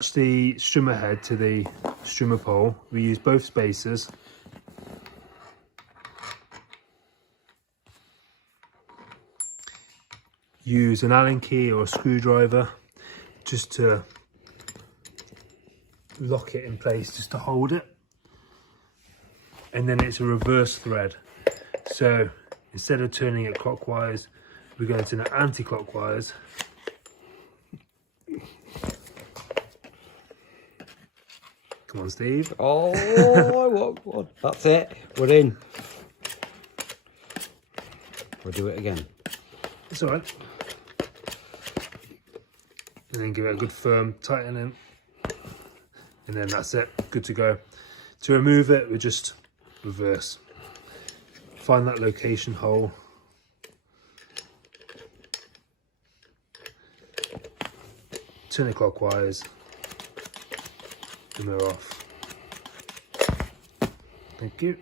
Attach the strimmer head to the strimmer pole. We use both spacers. Use an Allen key or a screwdriver just to lock it in place, just to hold it. And then it's a reverse thread. So instead of turning it clockwise, we're going to turn it anti-clockwise. Come on, Steve. Oh, what? That's it. We're in. We'll do it again. It's all right. And then give it a good firm tightening. And then that's it. Good to go. To remove it, we just reverse. Find that location hole. Turn it clockwise. And we're off. Thank you.